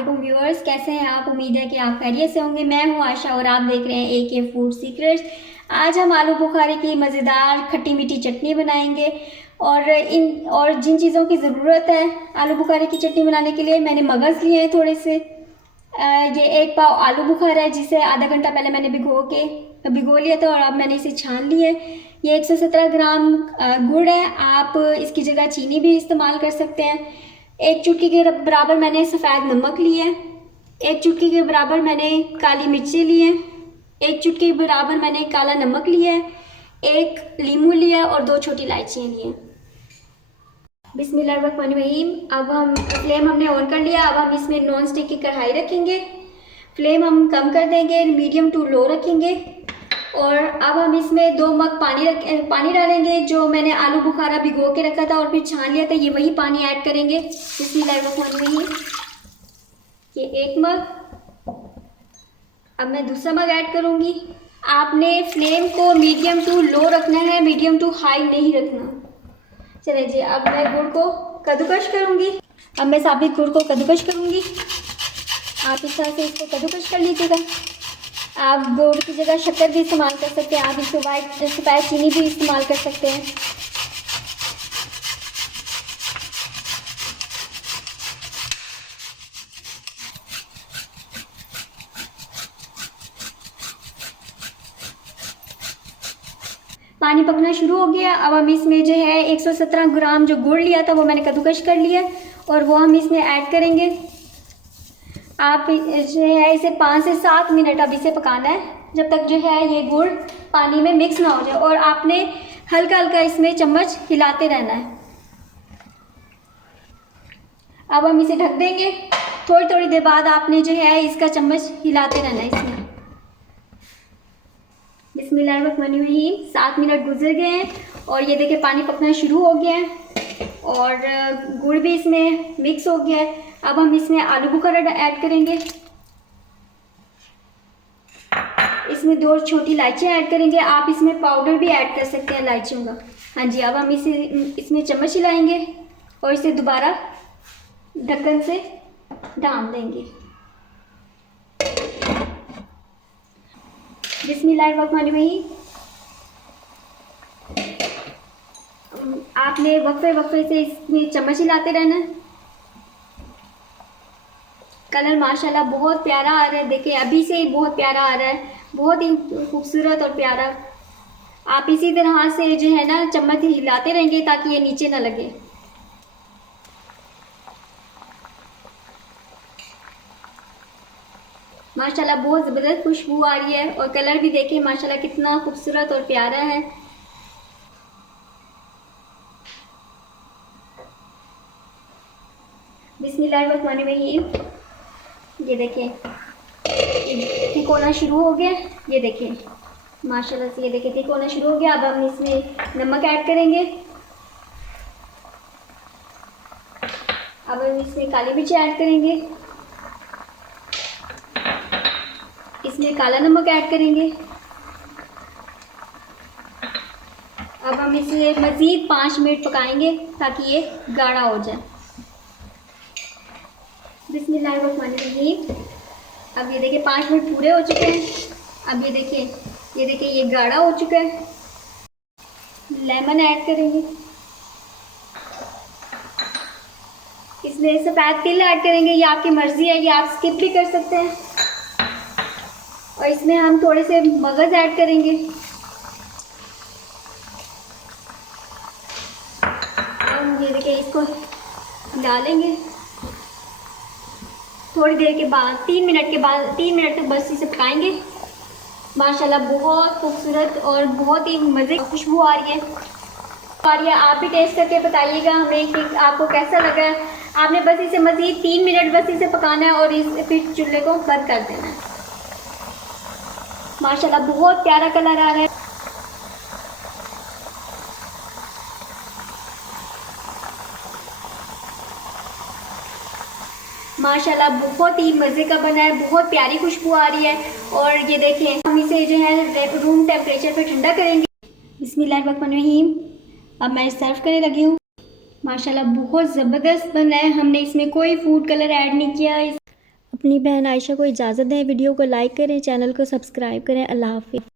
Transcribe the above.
वालेकुम व्यूअर्स, कैसे हैं आप। उम्मीद है कि आप खैरियत से होंगे। मैं हूं आयशा और आप देख रहे हैं AK फूड सीक्रेट्स। आज हम आलू बुखारे की मज़ेदार खट्टी मीठी चटनी बनाएंगे और जिन चीज़ों की ज़रूरत है आलू बुखारे की चटनी बनाने के लिए, मैंने मगज़ लिए हैं थोड़े से। ये 1 पाव आलू बुखारा है जिसे आधा घंटा पहले मैंने भिगो लिया था और अब मैंने इसे छान लिया है। ये 117 ग्राम गुड़ है। आप इसकी जगह चीनी भी इस्तेमाल कर सकते हैं। 1 चुटकी के बराबर मैंने सफ़ेद नमक लिया है। 1 चुटकी के बराबर मैंने काली मिर्ची ली है। 1 चुटकी के बराबर मैंने काला नमक लिया है। 1 लीमू लिया और 2 छोटी इलायचियाँ ली हैं। बिस्मिल्लाहिर्रहमानिर्रहीम। अब हम फ्लेम हमने ऑन कर लिया। अब हम इसमें नॉन स्टिक की कढ़ाई रखेंगे। फ्लेम हम कम कर देंगे, मीडियम टू लो रखेंगे। और अब हम इसमें 2 मग पानी डालेंगे। जो मैंने आलू बुखारा भिगो के रखा था और फिर छान लिया था, ये वही पानी ऐड करेंगे। बिस्मिल्लाहिर्रहमानिर्रहीम। ये 1 मग। अब मैं दूसरा मग ऐड करूँगी। आपने फ्लेम को मीडियम टू लो रखना है, मीडियम टू हाई नहीं रखना। चलिए जी, अब मैं गुड़ को कद्दूकश करूँगी। अब मैं साबित गुड़ को कद्दूकश करूँगी। आप इस तरह से इसको कद्दूकश कर लीजिएगा। आप गुड़ की जगह शक्कर भी इस्तेमाल कर सकते हैं। आप इसको सफ़ेद चीनी भी इस्तेमाल कर सकते हैं। पानी पकना शुरू हो गया। अब हम इसमें जो है 117 ग्राम जो गुड़ लिया था वो मैंने कद्दूकश कर लिया और वो हम इसमें ऐड करेंगे। आप जो है इसे 5 से 7 मिनट अब इसे पकाना है, जब तक जो है ये गुड़ पानी में मिक्स ना हो जाए। और आपने हल्का हल्का इसमें चम्मच हिलाते रहना है। अब हम इसे ढक देंगे। थोड़ी थोड़ी देर बाद आपने जो है इसका चम्मच हिलाते रहना है इसमें। बिस्मिल्लाहिर्रहमानिर्रहीम। 7 मिनट गुजर गए हैं और ये देखिए पानी पकना शुरू हो गया है और गुड़ भी इसमें मिक्स हो गया है। अब हम इसमें आलू बुखारा ऐड करेंगे। इसमें 2 छोटी इलायचियाँ ऐड करेंगे। आप इसमें पाउडर भी ऐड कर सकते हैं इलायचियों का। हाँ जी, अब हम इसमें चम्मच हिलाएंगे और इसे दोबारा ढक्कन से ढाँप देंगे। बिस्मिल्लाहिर्रहमानिर्रहीम। आपने वक्फे से इसमें चम्मच हिलाते रहना है। कलर माशाल्लाह बहुत प्यारा आ रहा है। देखिए अभी से ही बहुत प्यारा आ रहा है, बहुत ही खूबसूरत और प्यारा। आप इसी तरह से जो है ना चम्मच हिलाते रहेंगे ताकि ये नीचे ना लगे। माशाल्लाह बहुत ज़बरदस्त खुशबू आ रही है और कलर भी देखिए माशाल्लाह कितना खूबसूरत और प्यारा है। बिस्मिल्लाहिर्रहमानिर्रहीम। ये देखिए थिक होना शुरू हो गया। ये देखिए माशाल्लाह से ये देखिए थिक होना शुरू हो गया। अब हम इसमें नमक ऐड करेंगे। अब हम इसमें काली मिर्च ऐड करेंगे। इसमें काला नमक ऐड करेंगे। अब हम इसे मज़ीद 5 मिनट पकाएंगे ताकि ये गाढ़ा हो जाए। बिस्मिल्लाहिर्रहमानिर्रहीम। अब ये देखिए 5 मिनट पूरे हो चुके हैं। अब ये देखिए ये गाढ़ा हो चुका है। लेमन ऐड करेंगे। इसमें सफ़ेद तिल ऐड करेंगे, ये आपकी मर्ज़ी है, ये आप स्किप भी कर सकते हैं। और इसमें हम थोड़े से मगज़ ऐड करेंगे। हम ये देखिए इसको डालेंगे। थोड़ी देर के बाद 3 मिनट तक बस इसे पकाएंगे। माशाल्लाह बहुत खूबसूरत और बहुत ही मज़े की खुशबू आ रही है। आप भी टेस्ट करके बताइएगा हमें कि आपको कैसा लगा। आपने बस इसे मज़ीद 3 मिनट बस इसे पकाना है और फिर चूल्हे को बंद कर देना है। माशाल्लाह बहुत प्यारा कलर आ रहा है। माशाल्लाह बहुत ही मज़े का बना है, बहुत प्यारी खुशबू आ रही है। और ये देखें हम इसे जो है रूम टेम्परेचर पे ठंडा करेंगे। बिस्मिल्लाहिर्रहमानिर्रहीम। अब मैं सर्व करने लगी हूँ। माशाल्लाह बहुत ज़बरदस्त बना है। हमने इसमें कोई फूड कलर ऐड नहीं किया। अपनी बहन आयशा को इजाज़त दें। वीडियो को लाइक करें, चैनल को सब्सक्राइब करें। अल्लाह हाफ़िज़।